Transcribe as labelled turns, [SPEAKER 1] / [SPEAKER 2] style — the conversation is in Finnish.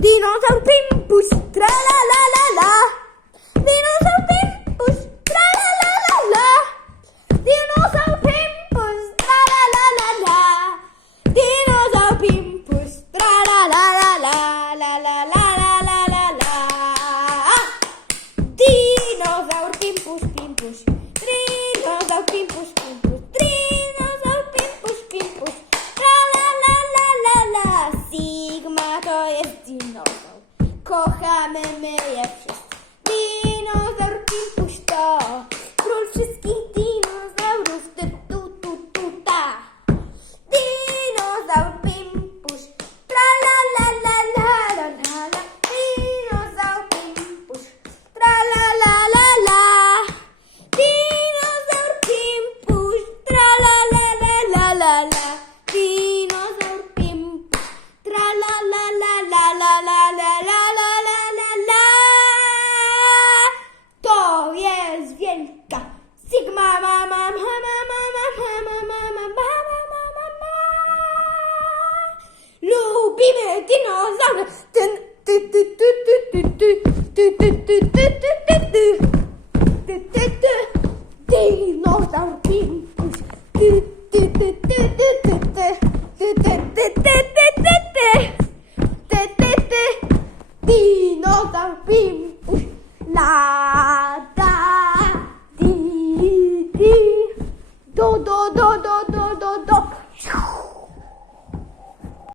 [SPEAKER 1] Dinozaur Pimpus, tra la la la la. Dinozaur Pimpus, tra la la la la. Dinozaur Pimpus, tra la la la la. Dinozaur Pimpus, tra la la la la la la la la la la la. Dinozaur Pimpus, Pimpus. Jest dinozaur. Kochamy my je wszyscy. Wielka Sigma ma ma ma ma ma ma ma ma ma ma ma ma ma ma Lubimy dinozaury. Ten ty ty ty ty ty ty ty ty ty ty ty ty ty ty ty Dinozaur Pimpus. Ty ty ty ty ty ty ty ty ty ty ty ty ty ty ty ty ty Dinozaur Pimpus. La